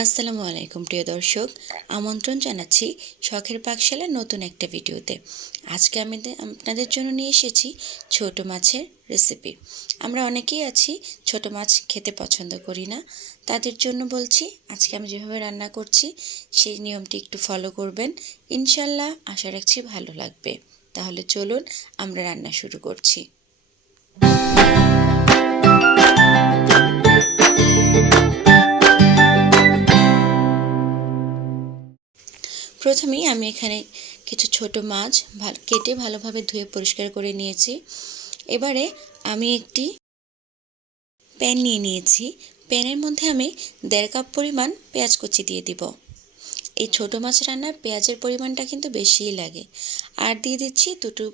আসসালামু আলাইকুম, প্রিয় দর্শক। আমন্ত্রণ জানাচ্ছি শখের পাকশালার নতুন একটা ভিডিওতে। আজকে আমি আপনাদের জন্য নিয়ে এসেছি ছোট মাছের রেসিপি আমরা অনেকেই আছি ছোট মাছ খেতে পছন্দ করি না। তাদের জন্য বলছি, আজকে আমি যেভাবে রান্না করছি, সেই নিয়মটি একটু ফলো করবেন। ইনশাল্লাহ আশা রাখছি ভালো লাগবে। তাহলে চলুন আমরা রান্না শুরু করছি। প্রথমেই আমি এখানে কিছু ছোট মাছ কেটে ভালোভাবে ধুয়ে পরিষ্কার করে নিয়েছি। এবারে আমি একটি প্যান নিয়ে নিয়েছি। প্যানের মধ্যে আমি দেড় কাপ পরিমাণ পেঁয়াজ কুচি দিয়ে দিব। এই ছোট মাছ রান্নার পেঁয়াজের পরিমাণটা কিন্তু বেশিই লাগে। আর দিয়ে দিচ্ছি দুটো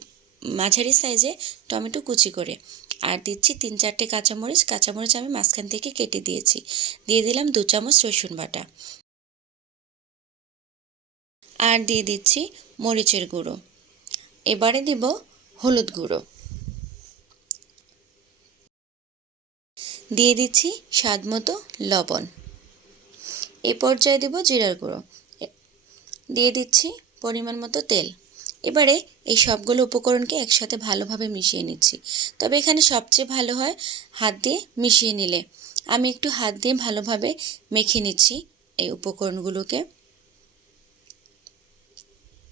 মাঝারি সাইজে টমেটো কুচি করে। আর দিচ্ছি তিন চারটে কাঁচামরিচ। কাঁচামরিচ আমি মাঝখান থেকে কেটে দিয়েছি। দিয়ে দিলাম দু চামচ রসুন বাটা। আর দিয়ে দিচ্ছি মরিচের গুঁড়ো। এবারে দিব হলুদ গুঁড়ো। দিয়ে দিচ্ছি স্বাদ মতো লবণ। এ পর্যায়ে দেব জিরার গুঁড়ো। দিয়ে দিচ্ছি পরিমাণ মতো তেল। এবারে এই সবগুলো উপকরণকে একসাথে ভালোভাবে মিশিয়ে নিচ্ছি। তবে এখানে সবচেয়ে ভালো হয় হাত দিয়ে মিশিয়ে নিলে। আমি একটু হাত দিয়ে ভালোভাবে মেখে নিচ্ছি এই উপকরণগুলোকে।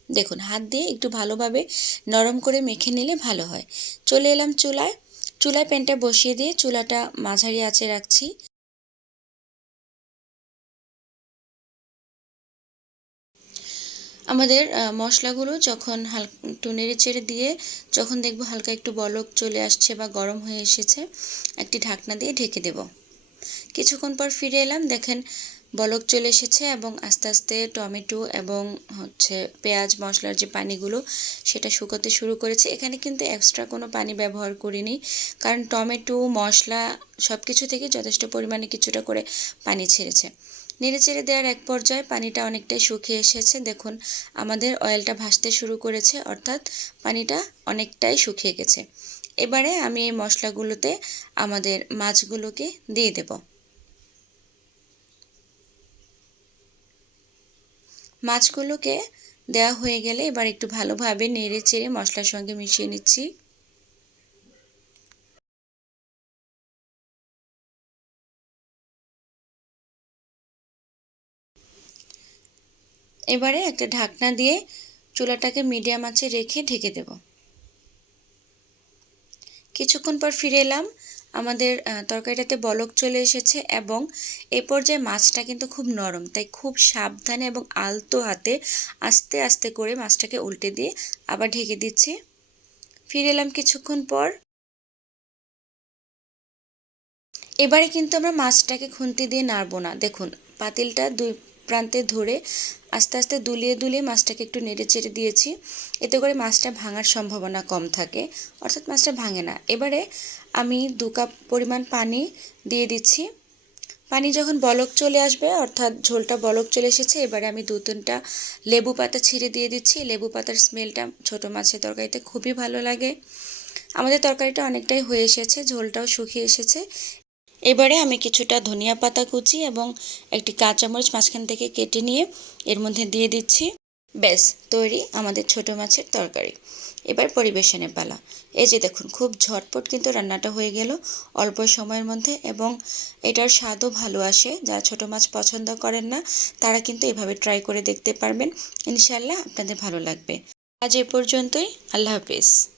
দেখুন, হাত দিয়ে একটু ভালোভাবে নরম করে মেখে নিলে ভালো হয়। চলে এলাম চুলায়। চুলায় প্যানটা বসিয়ে দিয়ে চুলাটা মাঝারি আঁচে রাখছি। আমাদের মশলাগুলো যখন হালকা একটু নেড়ে চেড়ে দিয়ে যখন দেখব হালকা একটু বলক চলে আসছে বা গরম হয়ে এসেছে, একটি ঢাকনা দিয়ে ঢেকে দেব। কিছুক্ষণ পর ফিরে এলাম, দেখেন বলক চলে এসেছে এবং আস্তে আস্তে টমেটো এবং হচ্ছে পেঁয়াজ মশলার যে পানিগুলো সেটা শুকোতে শুরু করেছে। এখানে কিন্তু এক্সট্রা কোনো পানি ব্যবহার করিনি কারণ টমেটো, মশলা সব কিছু থেকে যথেষ্ট পরিমাণে কিছুটা করে পানি ছেড়েছে। নেড়ে চেড়ে দেওয়ার এক পর্যায়ে পানিটা অনেকটাই শুকিয়ে এসেছে। দেখুন, আমাদের অয়েলটা ভাসতে শুরু করেছে, অর্থাৎ পানিটা অনেকটাই শুকিয়ে গেছে। এবারে আমি এই মশলাগুলোতে আমাদের মাছগুলোকে দিয়ে দেব। মাছগুলোকে দেওয়া হয়ে গেলে এবার একটু ভালোভাবে নেড়ে চেড়ে মশলার সঙ্গে মিশিয়ে নিচ্ছি। এবারে একটা ঢাকনা দিয়ে চুলাটাকে মিডিয়াম আঁচে রেখে ঢেকে দেব। কিছুক্ষণ পর ফিরে এলাম। আমাদের তরকারিটাতে বলক চলে এসেছে এবং এ পর্যায়ে মাছটা কিন্তু খুব নরম, তাই খুব সাবধানে এবং আলতো হাতে আস্তে আস্তে করে মাছটাকে উল্টে দিয়ে আবার ঢেকে দিচ্ছি। ফিরে এলাম কিছুক্ষণ পর। এবারে কিন্তু আমরা মাছটাকে খুন্তি দিয়ে নাড়বো না। দেখুন, পাতিলটা দুই প্রান্তে ধরে আস্তে আস্তে দুলিয়ে দুলিয়ে মাছটাকে একটু নেড়ে চেড়ে দিয়েছি। এতে করে মাছটা ভাঙার সম্ভাবনা কম থাকে। অর্থাৎ মাছটা ভাঙে না। এবারে আমি দু কাপ পরিমাণ পানি দিয়ে দিচ্ছি। পানি যখন বলক চলে আসবে, অর্থাৎ ঝোলটা বলক চলে এসেছে, এবারে আমি দু তিনটা লেবু পাতা ছিঁড়ে দিয়ে দিচ্ছি। লেবু পাতার স্মেলটা ছোটো মাছের তরকারিতে খুবই ভালো লাগে। আমাদের তরকারিটা অনেকটাই হয়ে এসেছে, ঝোলটাও শুকিয়ে এসেছে। এবারে আমি কিছুটা ধনিয়া পাতা কুচি এবং একটি কাঁচামরিচ মাঝখান থেকে কেটে নিয়ে এর মধ্যে দিয়ে দিচ্ছি। ব্যাস, তৈরি আমাদের ছোট মাছের তরকারি। এবার পরিবেশনে পালা। এই যে দেখুন, খুব ঝটপট কিন্তু রান্নাটা হয়ে গেল অল্প সময়ের মধ্যে এবং এটার স্বাদও ভালো আসে। যারা ছোট মাছ পছন্দ করেন না, তারা কিন্তু এভাবে ট্রাই করে দেখতে পারবেন। ইনশাল্লাহ আপনাদের ভালো লাগবে। আজ এ পর্যন্তই। আল্লাহ হাফিজ।